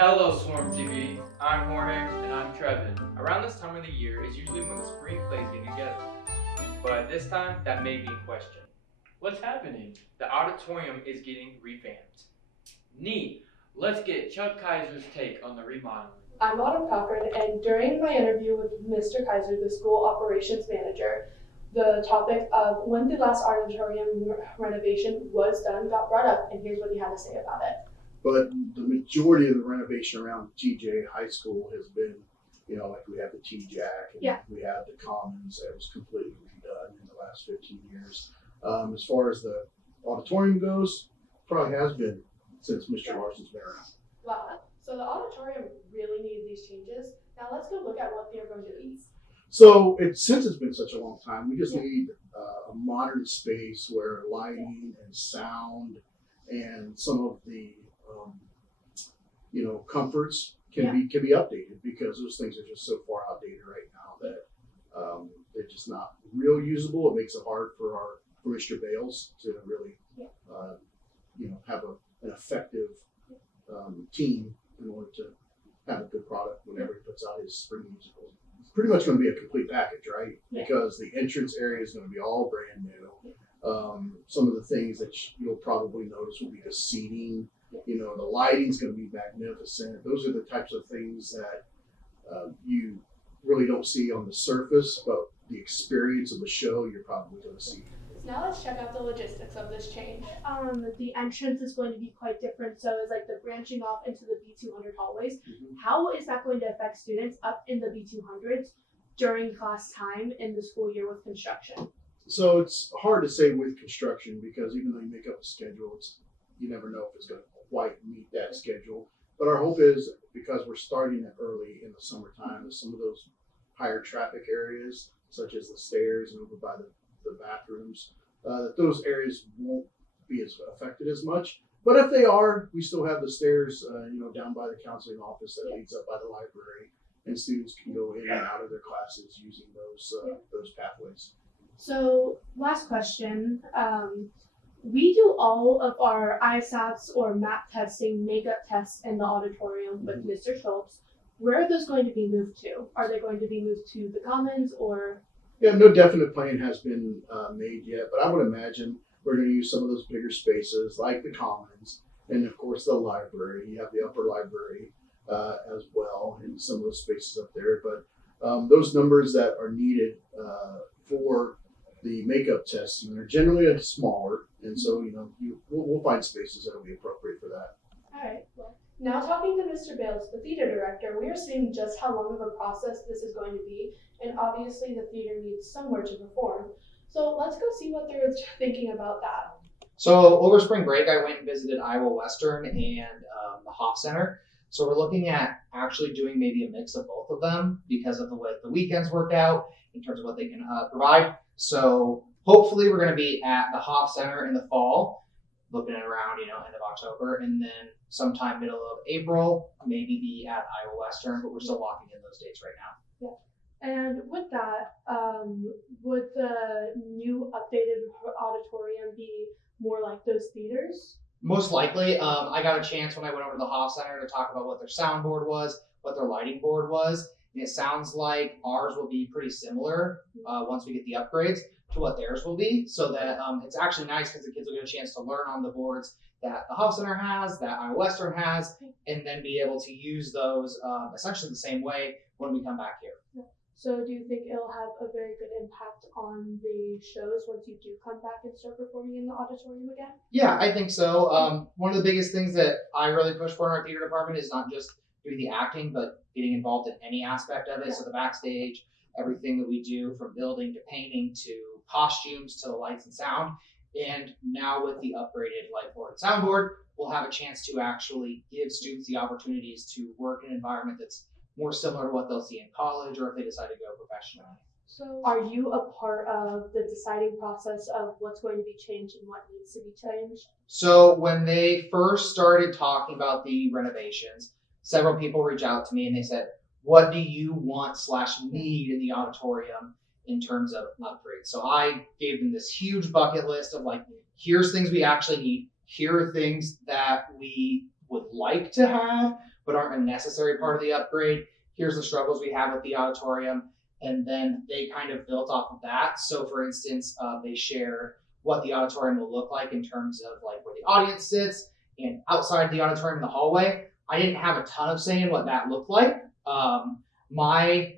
Hello, Swarm TV. I'm Jorge. And I'm Trevin. Around this time of the year is usually when the spring plays get together. But this time, that may be in question. What's happening? The auditorium is getting revamped. Neat. Let's get Chuck Kaiser's take on the remodeling. I'm Autumn Cochran, and during my interview with Mr. Kaiser, the school operations manager, the topic of when the last auditorium renovation was done got brought up, and here's what he had to say about it. But the majority of the renovation around TJ High School has been, like we have the TJAC and we have the Commons that was completely redone in the last 15 years. As far as the auditorium goes, probably has been since Mr. Larson's been around. Wow. So the auditorium really needed these changes. Now let's go look at what they're going to be. So since it's been such a long time, we just need a modern space where lighting and sound and some of the comforts can be updated, because those things are just so far outdated right now that they're just not real usable. It makes it hard for Mr. Bales to really have an effective team in order to have a good product whenever he puts out his spring musical. It's pretty much going to be a complete package, right? Because the entrance area is going to be all brand new. Some of the things that you'll probably notice will be the seating. The lighting's going to be magnificent. Those are the types of things that you really don't see on the surface, but the experience of the show you're probably going to see. Now let's check out the logistics of this change. The entrance is going to be quite different. So it's like the branching off into the B200 hallways. Mm-hmm. How is that going to affect students up in the B200s during class time in the school year with construction? So it's hard to say with construction, because even though you make up a schedule, you never know if it's going to quite meet that schedule. But our hope is, because we're starting it early in the summertime, that some of those higher traffic areas, such as the stairs and over by the bathrooms, that those areas won't be as affected as much. But if they are, we still have the stairs, down by the counseling office that leads up by the library, and students can go in and out of their classes using those pathways. So last question. We do all of our ISATs or MAP testing, makeup tests in the auditorium with Mr. Schultz. Where are those going to be moved to? Are they going to be moved to the Commons or? Yeah, no definite plan has been made yet, but I would imagine we're going to use some of those bigger spaces like the Commons, and of course the library. You have the upper library as well, and some of those spaces up there. But those numbers that are needed for the makeup testing are generally smaller, and so we'll find spaces that will be appropriate for that. All right. Well, now talking to Mr. Bales, the theater director, we are seeing just how long of a process this is going to be, and obviously the theater needs somewhere to perform. So let's go see what they're thinking about that. So over spring break, I went and visited Iowa Western and the Hoff Center. So we're looking at actually doing maybe a mix of both of them because of the way the weekends worked out in terms of what they can provide. So hopefully we're going to be at the Hoff Center in the fall, looking at around, end of October, and then sometime middle of April, maybe be at Iowa Western, but we're still locking in those dates right now. Yeah. And with that, would the new updated auditorium be more like those theaters? Most likely. I got a chance when I went over to the Hoff Center to talk about what their soundboard was, what their lighting board was. And it sounds like ours will be pretty similar once we get the upgrades to what theirs will be. So that it's actually nice because the kids will get a chance to learn on the boards that the Hoff Center has, that Iowa Western has, and then be able to use those essentially the same way when we come back here. Yeah. So do you think it'll have a very good impact on the shows once you do come back and start performing in the auditorium again? Yeah, I think so. One of the biggest things that I really push for in our theater department is not just doing the acting, but getting involved in any aspect of it. Yeah. So the backstage, everything that we do from building to painting to costumes to the lights and sound. And now with the upgraded light board and soundboard, we'll have a chance to actually give students the opportunities to work in an environment that's more similar to what they'll see in college or if they decide to go professionally. So are you a part of the deciding process of what's going to be changed and what needs to be changed? So when they first started talking about the renovations, several people reached out to me and they said, what do you want/need in the auditorium in terms of upgrades? So I gave them this huge bucket list of here's things we actually need. Here are things that we would like to have, but aren't a necessary part of the upgrade. Here's the struggles we have with the auditorium. And then they kind of built off of that. So for instance, they shared what the auditorium will look like in terms of like where the audience sits and outside the auditorium in the hallway. I didn't have a ton of say in what that looked like. My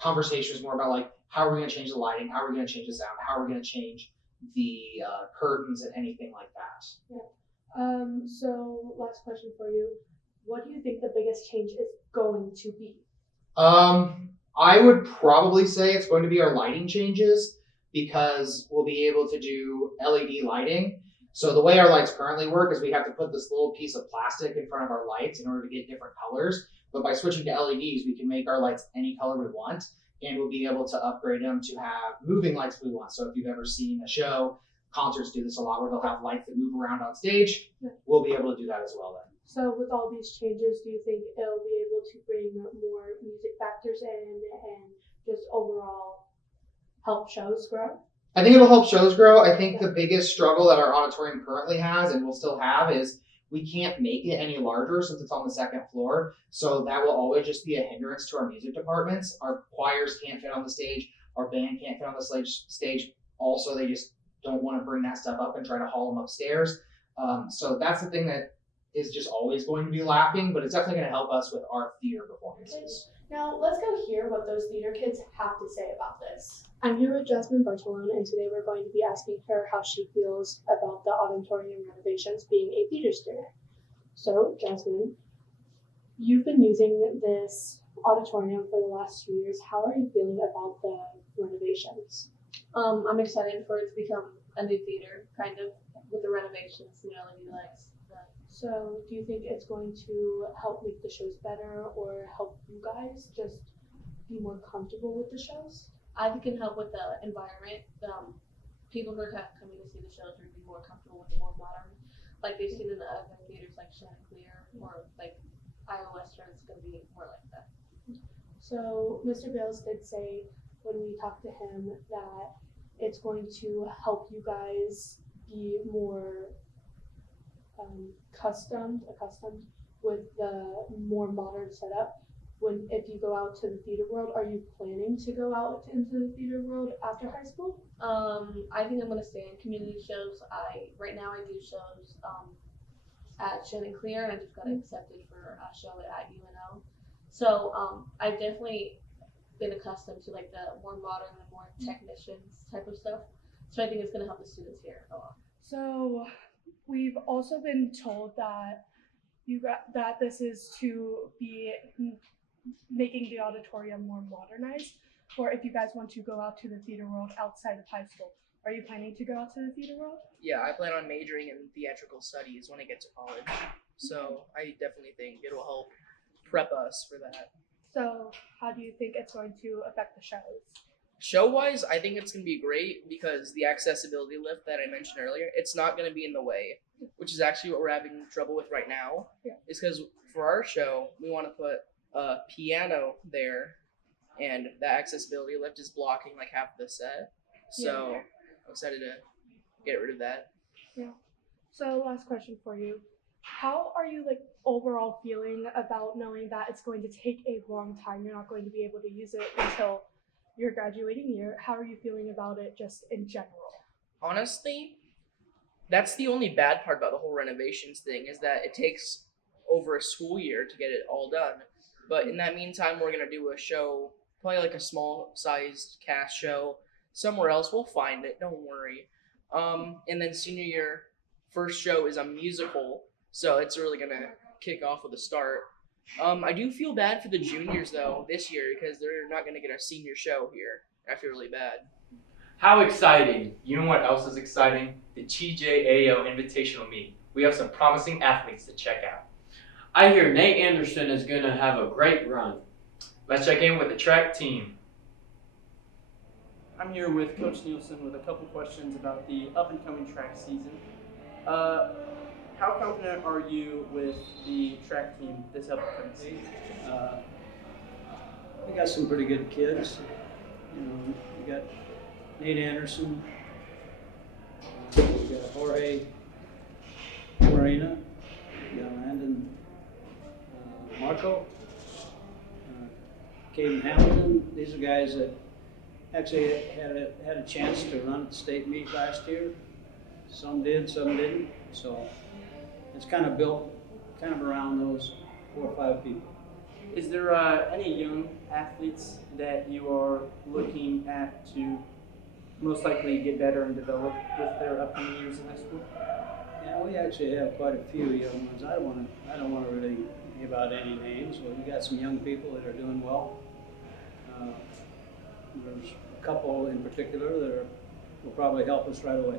conversation was more about like, how are we gonna change the lighting? How are we gonna change the sound? How are we gonna change the curtains and anything like that? So last question for you. What do you think the biggest change is going to be? I would probably say it's going to be our lighting changes because we'll be able to do LED lighting. So the way our lights currently work is we have to put this little piece of plastic in front of our lights in order to get different colors. But by switching to LEDs, we can make our lights any color we want, and we'll be able to upgrade them to have moving lights if we want. So if you've ever seen a show, concerts do this a lot where they'll have lights that move around on stage. We'll be able to do that as well then. So with all these changes, do you think it'll be able to bring more music factors in and just overall help shows grow? I think it'll help shows grow. I think the biggest struggle that our auditorium currently has and will still have is we can't make it any larger since it's on the second floor. So that will always just be a hindrance to our music departments. Our choirs can't fit on the stage. Our band can't fit on the stage. Also, they just don't want to bring that stuff up and try to haul them upstairs. So that's the thing that is just always going to be lacking, but it's definitely going to help us with our theater performances. Now let's go hear what those theater kids have to say about this. I'm here with Jasmine Bartolone, and today we're going to be asking her how she feels about the auditorium renovations being a theater student. So, Jasmine, you've been using this auditorium for the last 2 years. How are you feeling about the renovations? I'm excited for it to become a new theater, kind of, with the renovations, LED lights. So, do you think it's going to help make the shows better or help you guys just be more comfortable with the shows? I think it can help with the environment. People who are coming to see the shows would be more comfortable with the more modern, like they've seen in the other theaters like Chanticleer or like Iowa Western. It's going to be more like that. So, Mr. Bales did say when we talked to him that it's going to help you guys be more accustomed with the more modern setup. If you go out to the theater world, are you planning to go out into the theater world after high school? I think I'm going to stay in community shows. Right now I do shows at Chanticleer, and I just got accepted for a show at UNO. So I've definitely been accustomed to like the more modern and more technicians type of stuff. So I think it's going to help the students here a lot. So we've also been told that that this is to be making the auditorium more modernized, or if you guys want to go out to the theater world outside of high school. Are you planning to go out to the theater world? Yeah, I plan on majoring in theatrical studies when I get to college. So I definitely think it'll help prep us for that. So how do you think it's going to affect the shows? Show-wise, I think it's going to be great because the accessibility lift that I mentioned earlier, it's not going to be in the way, which is actually what we're having trouble with right now. Yeah. Is because for our show, we want to put a piano there, and the accessibility lift is blocking like half the set. So I'm excited to get rid of that. Yeah. So last question for you. How are you like overall feeling about knowing that it's going to take a long time? You're not going to be able to use it until your graduating year. How are you feeling about it just in general? Honestly, that's the only bad part about the whole renovations thing is that it takes over a school year to get it all done. But in that meantime, we're going to do a show, probably like a small sized cast show somewhere else. We'll find it. Don't worry. And then senior year, first show is a musical. So it's really going to kick off with a start. I do feel bad for the juniors though this year because they're not going to get a senior show here. I feel really bad. How exciting! You know what else is exciting? The TJHS Invitational Meet. We have some promising athletes to check out. I hear Nate Anderson is going to have a great run. Let's check in with the track team. I'm here with Coach Nielsen with a couple questions about the up-and-coming track season. How confident are you with the track team this upcoming season? We got some pretty good kids. You know, we got Nate Anderson, we got Jorge Morena, we got Landon March Michael, Caden Hamilton. These are guys that actually had a chance to run at the state meet last year. Some did, some didn't. So it's kind of built kind of around those 4 or 5 people. Is there any young athletes that you are looking at to most likely get better and develop with their upcoming years in high school? Yeah, we actually have quite a few young ones. I don't want to really give out any names, but we got some young people that are doing well. There's a couple in particular that will probably help us right away.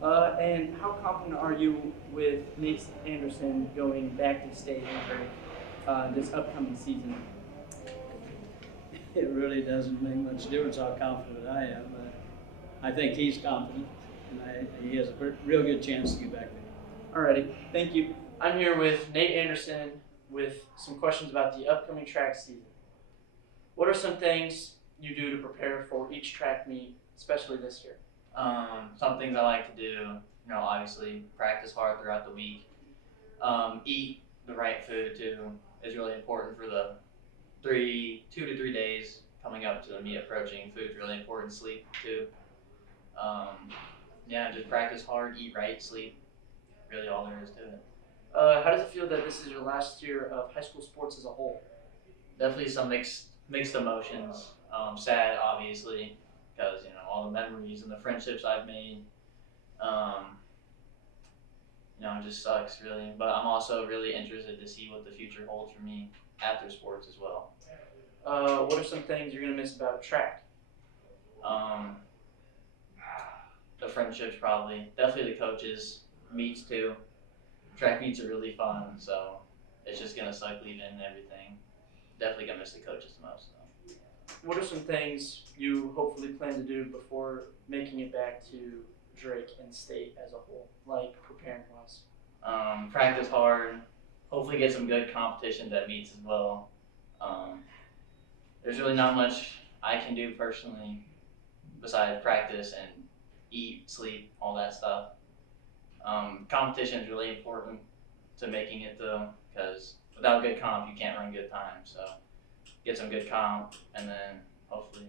And how confident are you with Nate Anderson going back to state for this upcoming season? It really doesn't make much difference how confident I am. I think he's confident, and he has a real good chance to get back there. Alrighty, thank you. I'm here with Nate Anderson with some questions about the upcoming track season. What are some things you do to prepare for each track meet, especially this year? Some things I like to do, obviously practice hard throughout the week. Eat the right food too is really important for the 2 to 3 days coming up to the meet approaching. Food's really important. Sleep too. Just practice hard, eat right, sleep. Really all there is to it. How does it feel that this is your last year of high school sports as a whole? Definitely some mixed emotions. Sad, obviously, because all the memories and the friendships I've made. It just sucks really. But I'm also really interested to see what the future holds for me after sports as well. What are some things you're gonna miss about track? The friendships probably. Definitely the coaches. Meets too. Track meets are really fun, so it's just gonna suck leaving everything. Definitely gonna miss the coaches the most though. What are some things you hopefully plan to do before making it back to Drake and state as a whole, like preparing wise? Practice hard. Hopefully get some good competitions at meets as well. There's really not much I can do personally besides practice and eat, sleep, all that stuff. Competition is really important to making it though, because without good comp, you can't run good time. So get some good comp, and then hopefully,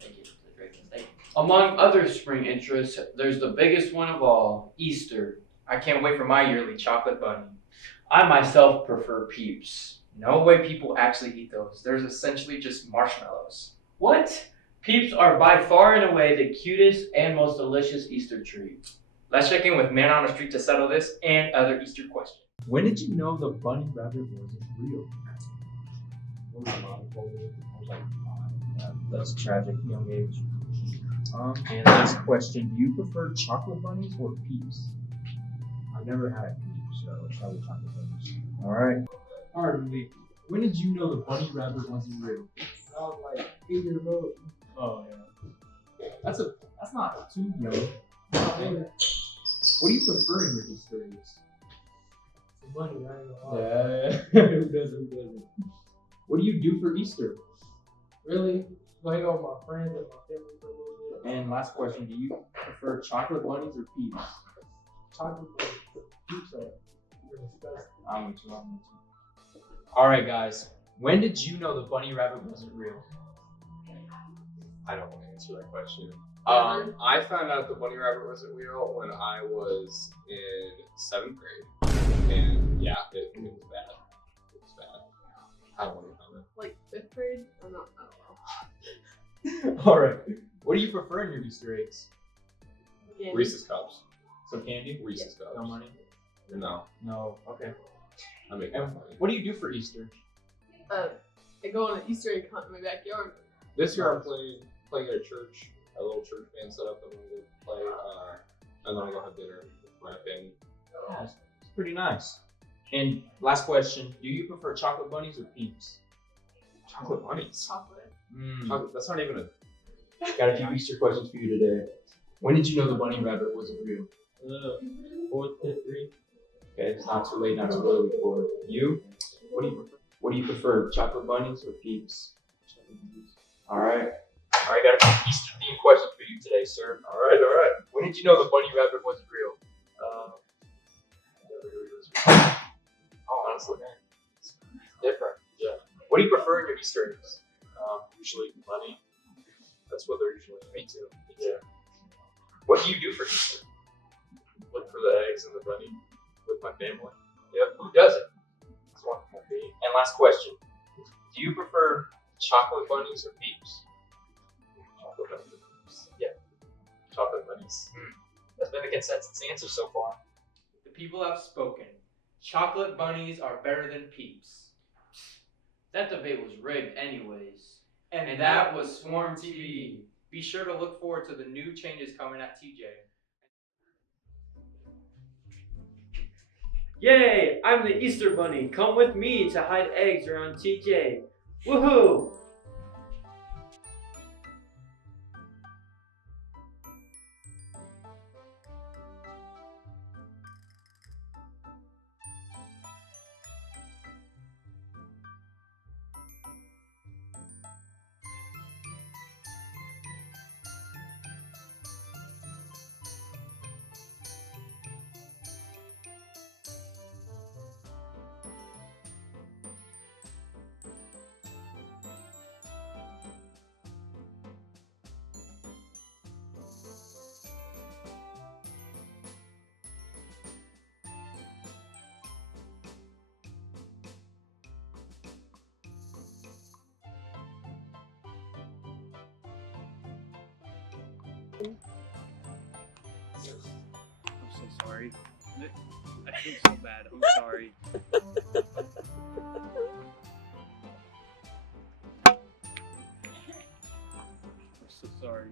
make it to Drake and state. Among other spring interests, there's the biggest one of all, Easter. I can't wait for my yearly chocolate bunny. I myself prefer Peeps. No way people actually eat those. There's essentially just marshmallows. What? Peeps are by far and away the cutest and most delicious Easter treat. Let's check in with Man on the Street to settle this and other Easter questions. When did you know the bunny rabbit wasn't real? That's tragic, young age. And last question, do you prefer chocolate bunnies or Peeps? I've never had a Peep, so it's probably chocolate bunnies. Alright, Lee. When did you know the bunny rabbit wasn't real? I was like 8 years old. Oh yeah. That's not too young. What do you prefer in your Easter eggs? The bunny, I ain't gonna lie. Yeah. Who doesn't? What do you do for Easter? Really? Hang out with my friends and my family for a little bit. And last question, do you prefer chocolate bunnies or Peeps? Chocolate bunny. Peeps are disgusting. I'm with you. Alright guys, when did you know the bunny rabbit wasn't real? I don't want to answer that question. I found out the bunny rabbit wasn't real when I was in 7th grade. And yeah, it was bad. It was bad. I don't want to comment. Like 5th grade? Or not? I don't know. Alright, what do you prefer in your Easter eggs? Candy. Reese's Cups. Some candy? Reese's Cups. No money? No. No, okay. I make And money. what do you do for Easter? I go on an Easter egg hunt in my backyard. This year I'm playing at a church, a little church band set up that I'm going to play, and then I go have dinner with my family. Oh, it's pretty nice. And last question, do you prefer chocolate bunnies or Peeps? Chocolate bunnies. Chocolate. Chocolate, that's not even a... Got a few Easter questions for you today. When did you know the bunny rabbit wasn't real? 4th, 5th grade. Okay, it's not too late, not too early for you. What do you prefer? What do you prefer, chocolate bunnies or Peeps? Alright, got a few Easter themed questions for you today, sir. Alright. When did you know the bunny rabbit wasn't real? Oh, honestly. It Easter eggs? Usually money. That's what they're usually Me too. Yeah. What do you do for Easter? Look for the eggs and the bunny with my family. Yep. Who doesn't? It's wonderful. And last question: do you prefer chocolate bunnies or peeps? Chocolate bunnies. Yeah. Chocolate bunnies. That's been the consensus answer so far. The people have spoken. Chocolate bunnies are better than peeps. That debate was rigged anyways. And that was Swarm TV. Be sure to look forward to the new changes coming at TJ. Yay! I'm the Easter Bunny. Come with me to hide eggs around TJ. Woohoo! I'm so sorry. I feel so bad. I'm sorry. I'm so sorry.